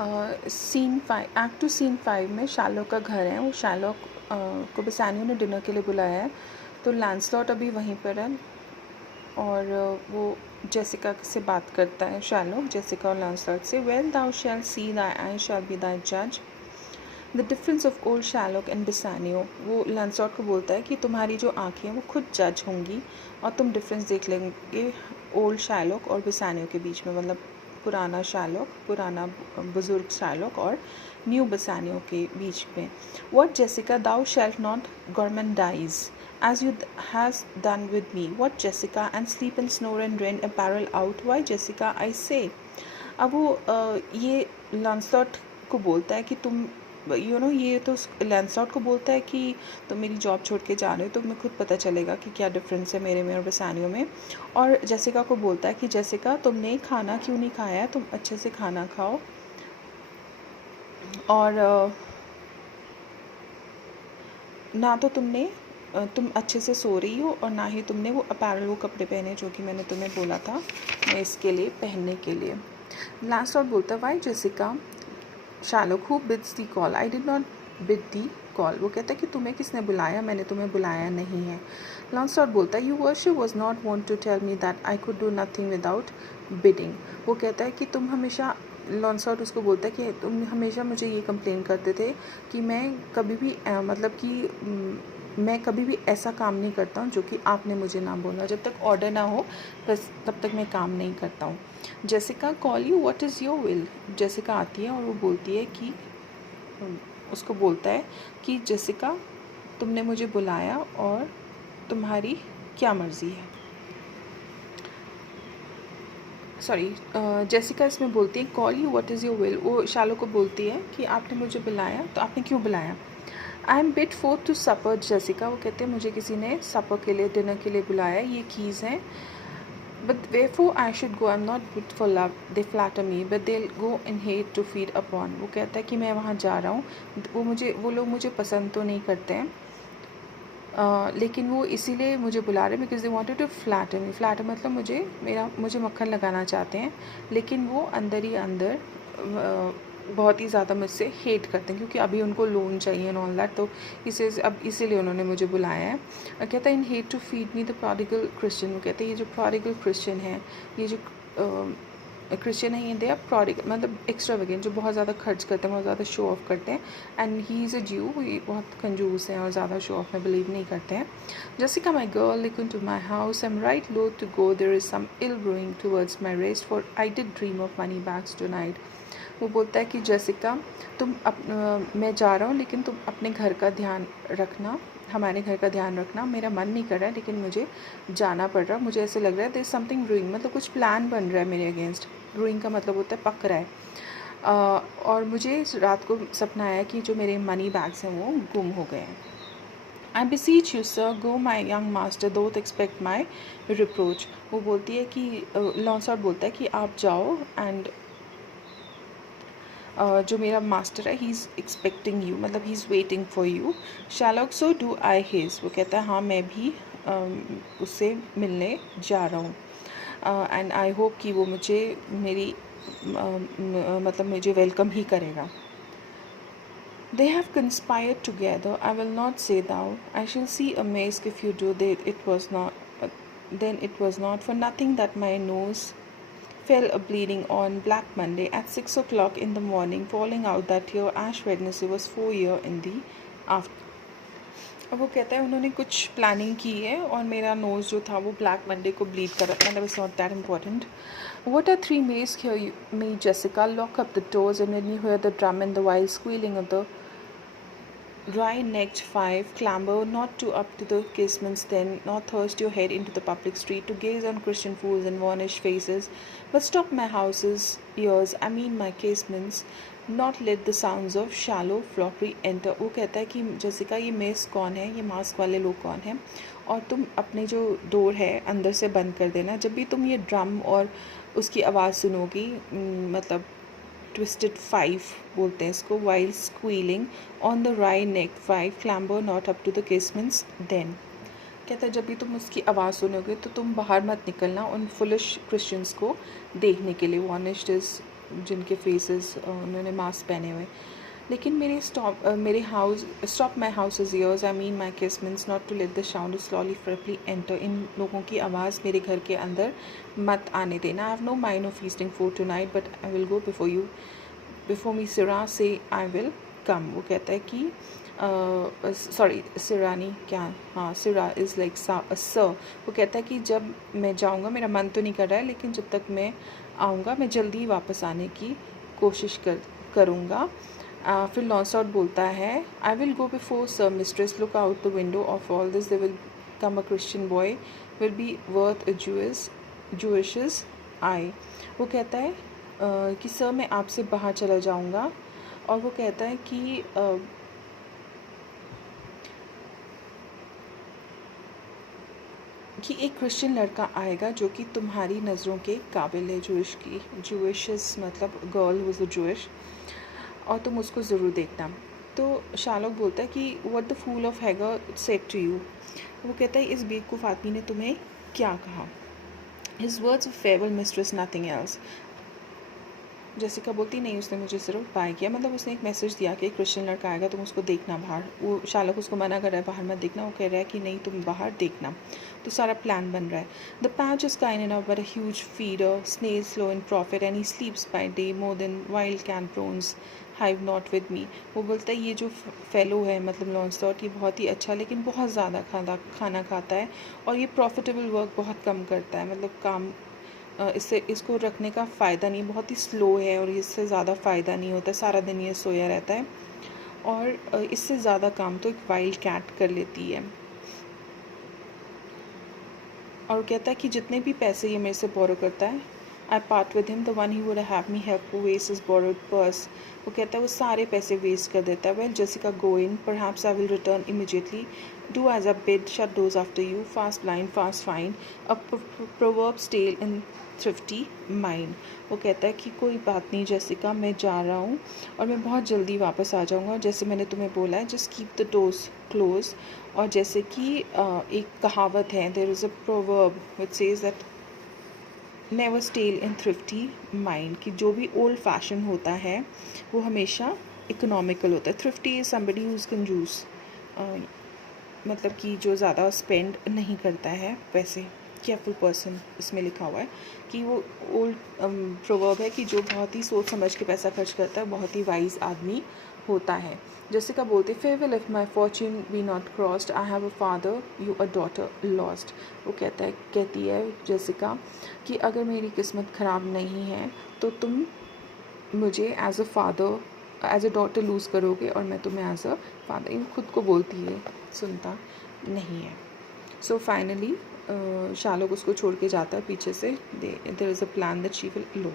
Scene 5, act 2 scene 5 में Sherlock का घर है। वो शार्लॉक को बेसानियो ने डिनर के लिए बुलाया है, तो लैंसलॉट अभी वहीं पर है और वो जेसिका से बात करता है शार्लॉक, जेसिका और लैंसलॉट से। Well thou shall see thy eye shall be thy जज, the difference of old Shylock and Bassanio. वो लैंसलॉट को बोलता है कि तुम्हारी जो आँखें हैं वो खुद जज होंगी और तुम डिफरेंस देख लेंगे ओल्ड शार्लॉक और बेसानियो के बीच में, मतलब पुराना शार्लॉक, पुराना बुजुर्ग शार्लॉक और न्यू बेसानियो के बीच में। What Jessica, thou shalt not gormandize, as you has done with me. What Jessica, and sleep and snore and rend apparel out. Why Jessica, I say. अब वो ये लैंसलॉट को बोलता है कि तुम ये तो लैंसलॉट को बोलता है कि तुम मेरी जॉब छोड़ के जा रहे हो, तो तुम्हें खुद पता चलेगा कि क्या डिफरेंस है मेरे में और बेसानियो में। और जेसिका को बोलता है कि जेसिका, तुमने खाना क्यों नहीं खाया है, तुम अच्छे से खाना खाओ और ना तो तुम अच्छे से सो रही हो और ना ही तुमने वो अपैरल, वो कपड़े पहने जो कि मैंने तुम्हें बोला था मैं इसके लिए पहनने के लिए। लास्ट और बोलता है why Jessica, Shylock who bids thee call, I did not bid thee call. वो कहता है कि तुम्हें किसने बुलाया, मैंने तुम्हें बुलाया नहीं है। लॉन्सलॉट बोलता है you worship was not wont to tell me that I could do nothing without bidding. वो कहता है कि तुम हमेशा, लॉन्सलॉट उसको बोलता है कि तुम हमेशा मुझे ये कंप्लेन करते थे कि मैं कभी भी मैं कभी भी ऐसा काम नहीं करता हूँ जो कि आपने मुझे ना बोला, जब तक ऑर्डर ना हो बस तब तक मैं काम नहीं करता हूँ। Jessica call you, what is your will. Jessica आती है और वो बोलती है कि उसको बोलता है कि जेसिका, तुमने मुझे बुलाया और तुम्हारी क्या मर्ज़ी है। सॉरी, जेसिका इसमें बोलती है call you, what is your will. वो शार्लॉक को बोलती है कि आपने मुझे बुलाया, तो आपने क्यों बुलाया। I am bid forth to supper Jessica. वो कहते हैं मुझे किसी ने सपर के लिए, डिनर के लिए बुलाया, ये कीज़ हैं। But wherefore I should go? I'm not good for love. They flatter me, but they'll go in hate to feed upon. वो कहता है कि मैं वहाँ जा रहा हूँ, वो लोग मुझे पसंद तो नहीं करते हैं, लेकिन वो इसीलिए मुझे बुला रहे हैं because they wanted to flatter me. Flatter मतलब मुझे मक्खन लगाना चाहते हैं, लेकिन वो अंदर ही अंदर बहुत ही ज़्यादा मुझसे हेट करते हैं क्योंकि अभी उनको लोन चाहिए एंड ऑल दैट, तो इसीलिए उन्होंने मुझे बुलाया है। कहता है in hate to feed me the prodigal Christian. वो कहते हैं ये जो प्रोडिगल क्रिश्चियन है, ये जो क्रिश्चियन है, ये दे आर प्रोडिगल मतलब एक्स्ट्रावेगेंट, जो बहुत ज़्यादा खर्च करते हैं, बहुत ज़्यादा शो ऑफ करते हैं। एंड ही इज़ अ ज्यू, ये बहुत कंजूस हैं और ज़्यादा शो ऑफ में बिलीव नहीं करते हैं। Jessica my girl, listen to my house, I am right loath to go, there is some ill brewing towards my rest, for I did dream of money bags tonight. वो बोलता है कि Jessica, मैं जा रहा हूँ लेकिन तुम अपने घर का ध्यान रखना, हमारे घर का ध्यान रखना। मेरा मन नहीं कर रहा है लेकिन मुझे जाना पड़ रहा, मुझे ऐसे लग रहा है देयर समथिंग ब्रूइंग, मतलब कुछ प्लान बन रहा है मेरे अगेंस्ट। ब्रूइंग का मतलब होता है पक रहा है। और मुझे रात को सपना आया कि जो मेरे मनी बैग्स हैं वो गुम हो गए हैं। आई beseech you sir, go my young master, don't expect my reproach। वो बोलती है कि लॉन्सॉट बोलता है कि आप जाओ एंड जो मेरा मास्टर है ही इज़ एक्सपेक्टिंग यू, मतलब he is waiting for you. Sherlock so do I his. वो कहता है हाँ मैं भी उससे मिलने जा रहा हूँ एंड आई होप कि वो मुझे मतलब मुझे वेलकम ही करेगा। They have conspired together. I will not say thou. I shall see a mask if you do. Then it was not for nothing that my nose fell a bleeding on Black Monday at 6 o'clock in the morning, falling out that year Ash Wednesday was 4 year in the after। अब वो कहता है उन्होंने कुछ planning की है और मेरा नोज़ जो था वो ब्लैक मंडे को ब्लीड कर रहा था, मतलब it's not that important. What are three maids here, me Jessica? Lock up the doors, and when you hear the drum and the wild squealing of the wry-necked five, clamber not to up to the casements then, nor thrust your head into the public street to gaze on Christian fools and varnished faces, but stop my house's ears, I mean my casements, not let the sounds of shallow flockery enter। वो कहता है कि Jessica ये mess कौन है, ये mask वाले लोग कौन हैं, और तुम अपने जो डोर है अंदर से बंद कर देना। जब भी तुम ये ड्रम और उसकी आवाज़ सुनोगी, मतलब ट्विस्टेड फाइव बोलते हैं इसको, while स्क्वीलिंग on the wry neck fife, clamber not up to the casements then. कहता है जब भी तुम उसकी आवाज़ सुनोगे तो तुम बाहर मत निकलना उन फुलिश क्रिश्चियंस को देखने के लिए। वार्निश्ड इज़ जिनके फेसेस उन्होंने मास्क पहने हुए। लेकिन मेरे house stop my house is yours, I mean my kiss means not to let the sound slowly frippery enter. इन लोगों की आवाज़ मेरे घर के अंदर मत आने देना। I have no mind of feasting food tonight but I will go before me sirrah say I will come. वो कहता है कि सॉरी सिरानी क्या, हाँ सिरा इज़ लाइक सर। वो कहता है कि जब मैं जाऊँगा, मेरा मन तो नहीं कर रहा है लेकिन जब तक मैं आऊँगा मैं जल्दी ही वापस आने की कोशिश करूँगा। फिर लॉन्सॉट बोलता है I will go before sir mistress, look out the window of all this, they will come a Christian boy will be worth a Jewish eye. वो कहता है कि सर मैं आपसे बाहर चला जाऊँगा, और वो कहता है कि एक क्रिश्चियन लड़का आएगा जो कि तुम्हारी नज़रों के काबिल है। जूइशस मतलब गर्ल हुज अ जूइश, और तुम उसको ज़रूर देखना। तो शार्लॉक बोलता है कि what the fool of Hagar said to you. वो कहता है इस बेवकूफ़ आदमी ने तुम्हें क्या कहा। His words of फेवल mistress nothing else. Jessica बोलती नहीं, उसने मुझे सिर्फ बाय किया, मतलब उसने एक मैसेज दिया कि क्रिश्चियन लड़का आएगा तुम उसको देखना बाहर। वो शार्लॉक उसको मना कर रहा है बाहर मत देखना, वो कह रहा है कि नहीं तुम बाहर देखना। तो सारा प्लान बन रहा है। The patch is kind enough but a huge feeder, snail slow in profit and he sleeps by day more than wild cat drones hive not with me. वो बोलता है ये जो फेलो है मतलब लॉन्सॉट, ये बहुत ही अच्छा लेकिन बहुत ज़्यादा खाना खाता है, और ये प्रॉफिटेबल वर्क बहुत कम करता है, मतलब काम इसको रखने का फ़ायदा नहीं, बहुत ही स्लो है और इससे ज़्यादा फ़ायदा नहीं होता, सारा दिन ये सोया रहता है, और इससे ज़्यादा काम तो एक वाइल्ड कैट कर लेती है। और कहता है कि जितने भी पैसे ये मेरे से बोरो करता है, I part with him the one he would have me help to waste his borrowed purse. वो कहता है वो सारे पैसे वेस्ट कर देता है। Well Jessica go in, perhaps I will return immediately, do as a bid, shut doors after you, fast blind fast find, a proverbs tell in thrifty mind. वो कहता है कि कोई बात नहीं जेसिका, मैं जा रहा हूँ और मैं बहुत जल्दी वापस आ जाऊँगा, जैसे मैंने तुम्हें बोला है, just keep the doors close. और जैसे कि एक कहावत है, there is a proverb which says that never stale in thrifty mind, कि जो भी ओल्ड फैशन होता है वो हमेशा इकोनॉमिकल होता है। Thrifty is somebody who is कंजूस, मतलब कि जो ज़्यादा स्पेंड नहीं करता है पैसे, केयरफुल पर्सन इसमें लिखा हुआ है, कि वो ओल्ड प्रोवर्ब है कि जो बहुत ही सोच समझ के पैसा खर्च करता है बहुत ही वाइज आदमी होता है। जेसिका बोलते farewell if my fortune be not crossed, I have a father you a daughter lost. वो कहती है जेसिका कि अगर मेरी किस्मत ख़राब नहीं है तो तुम मुझे as a father as a daughter lose करोगे, और मैं तुम्हें एज अ फादर, ये खुद को बोलती है, सुनता नहीं है। सो फाइनली शार्लॉक उसको छोड़ के जाता है पीछे से। There is a plan that she will low